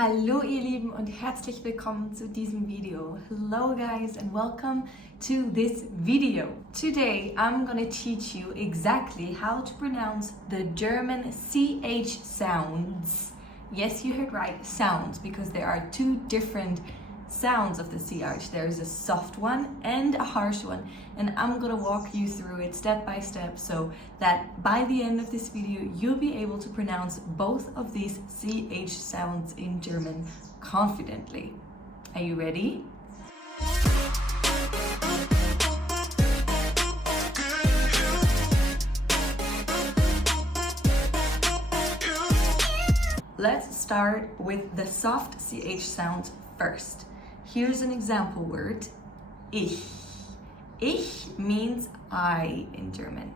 Hallo ihr Lieben und herzlich willkommen zu diesem Video. Hello guys and welcome to this video. Today I'm gonna teach you exactly how to pronounce the German CH sounds. Yes, you heard right, sounds, because there are two different sounds of the CH. There's a soft one and a harsh one, and I'm gonna walk you through it step by step so that by the end of this video you'll be able to pronounce both of these CH sounds in German confidently. Are you ready? Let's start with the soft CH sounds first. Here's an example word, ich. Ich means I in German.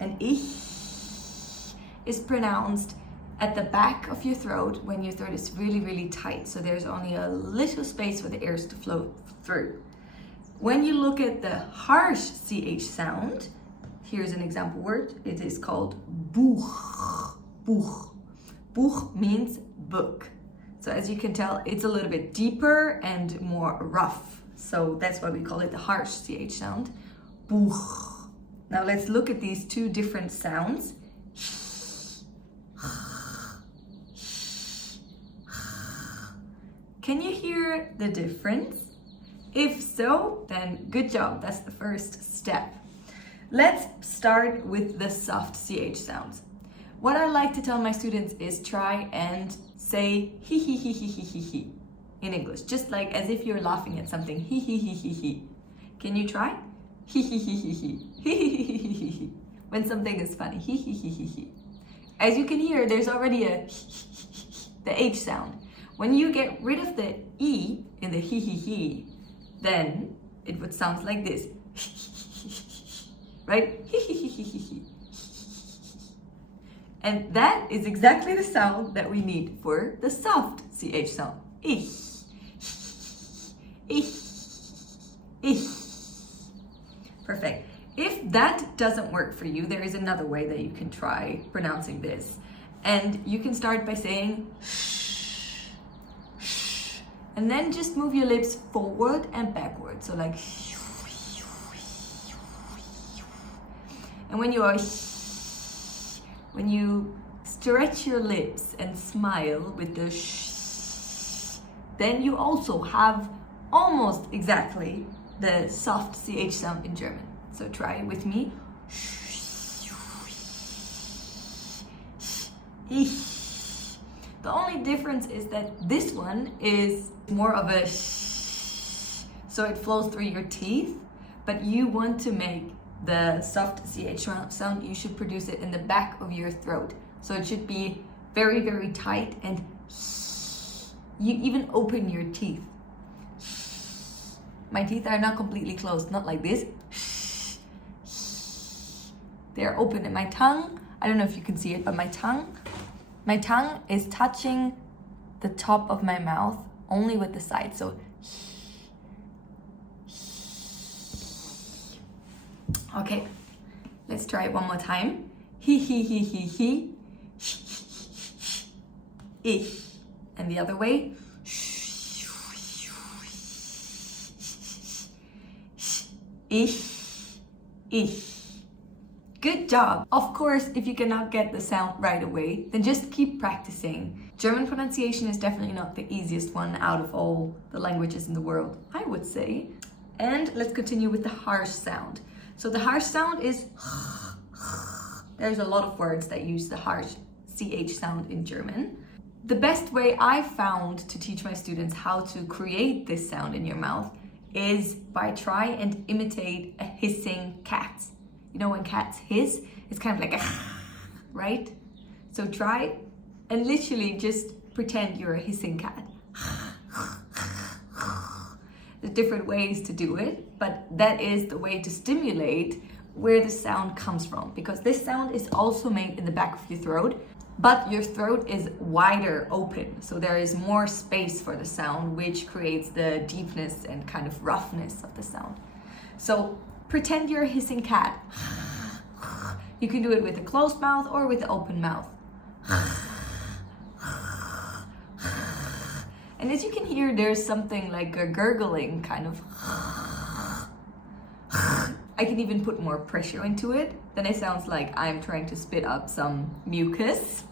And ich is pronounced at the back of your throat when your throat is really, really tight. So there's only a little space for the air to flow through. When you look at the harsh CH sound, here's an example word. It is called Buch. Buch. Buch means book. So as you can tell, it's a little bit deeper and more rough. So that's why we call it the harsh CH sound. Buch. Now let's look at these two different sounds. Can you hear the difference? If so, then good job. That's the first step. Let's start with the soft CH sounds. What I like to tell my students is try and say he in English, just like as if you're laughing at something. He. Can you try? He. When something is funny. He. As you can hear, there's already a the H sound. When you get rid of the E in the he, then it would sound like this. Right? And that is exactly the sound that we need for the soft CH sound. Ich. Perfect. If that doesn't work for you, there is another way that you can try pronouncing this. And you can start by saying sh. And then just move your lips forward and backward. So like, and when you stretch your lips and smile with the sh, then you also have almost exactly the soft CH sound in German. So try it with me. The only difference is that this one is more of a sh, so it flows through your teeth, but you want to make the soft CH sound, you should produce it in the back of your throat. So it should be very, very tight, and you even open your teeth. My teeth are not completely closed, not like this. They're open, and my tongue, I don't know if you can see it, but my tongue is touching the top of my mouth only with the side. So okay, let's try it one more time. He, ich. And the other way. Ich. Good job. Of course, if you cannot get the sound right away, then just keep practicing. German pronunciation is definitely not the easiest one out of all the languages in the world, I would say. And let's continue with the harsh sound. So the harsh sound is there's a lot of words that use the harsh CH sound in German. The best way I found to teach my students how to create this sound in your mouth is by try and imitate a hissing cat. You know when cats hiss? It's kind of like a right? So try and literally just pretend you're a hissing cat. There's different ways to do it, but that is the way to stimulate where the sound comes from, because this sound is also made in the back of your throat, but your throat is wider open, so there is more space for the sound, which creates the deepness and kind of roughness of the sound. So pretend you're a hissing cat. You can do it with a closed mouth or with an open mouth. And as you can hear, there's something like a gurgling kind of. I can even put more pressure into it. Then it sounds like I'm trying to spit up some mucus.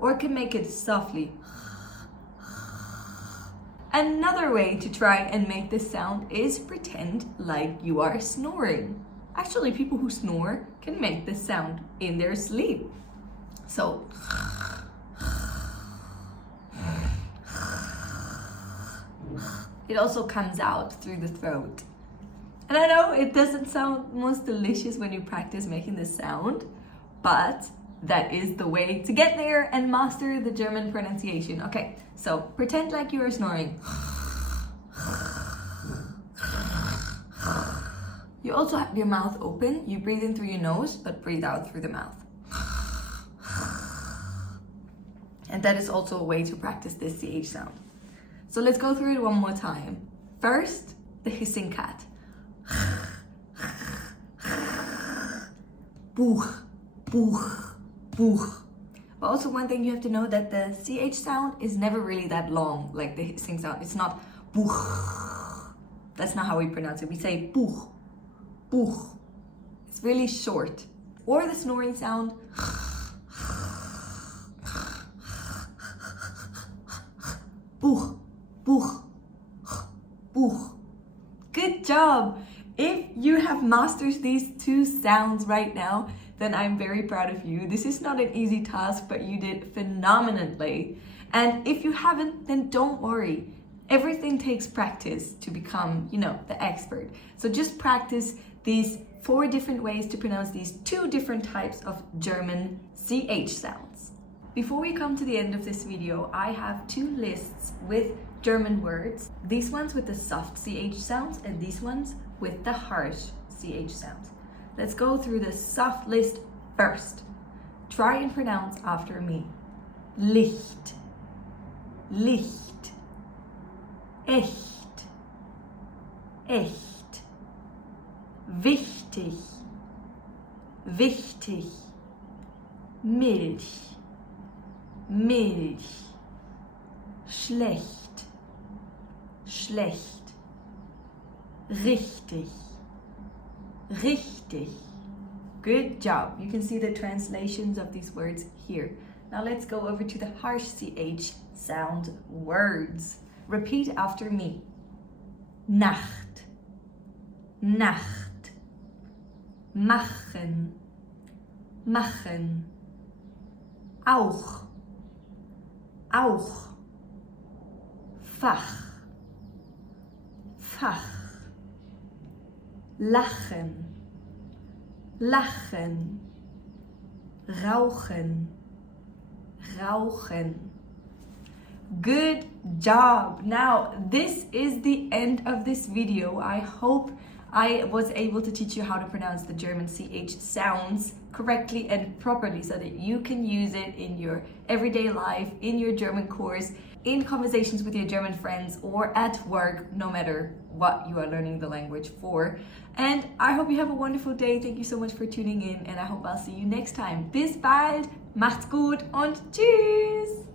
Or I can make it softly. Another way to try and make this sound is pretend like you are snoring. Actually, people who snore can make this sound in their sleep. So, it also comes out through the throat. And I know it doesn't sound most delicious when you practice making this sound, but that is the way to get there and master the German pronunciation. Okay, so pretend like you are snoring. You also have your mouth open. You breathe in through your nose, but breathe out through the mouth. And that is also a way to practice this CH sound. So let's go through it one more time. First, the hissing cat. Buch, buch, buch. But also one thing you have to know that the CH sound is never really that long, like the hissing sound. It's not buch. That's not how we pronounce it. We say buch, buch. It's really short. Or the snoring sound. Buch, buch, buch. Good job! If you have mastered these two sounds right now, then I'm very proud of you. This is not an easy task, but you did phenomenally. And if you haven't, then don't worry. Everything takes practice to become, the expert. So just practice these 4 different ways to pronounce these 2 different types of German CH sounds. Before we come to the end of this video, I have 2 lists with German words. These ones with the soft CH sounds and these ones with the harsh CH sounds. Let's go through the soft list first. Try and pronounce after me. Licht, Licht, echt, echt, wichtig, wichtig, Milch, Milch, schlecht, schlecht, richtig, richtig. Good job. You can see the translations of these words here. Now let's go over to the harsh CH sound words. Repeat after me. Nacht, Nacht, machen, machen, auch, auch, Fach, Fach, lachen, lachen, rauchen, rauchen. Good job. Now this is the end of this video. I hope I was able to teach you how to pronounce the German CH sounds correctly and properly so that you can use it in your everyday life, in your German course, in conversations with your German friends, or at work, no matter what you are learning the language for. And I hope you have a wonderful day. Thank you so much for tuning in, and I hope I'll see you next time. Bis bald, macht's gut und tschüss!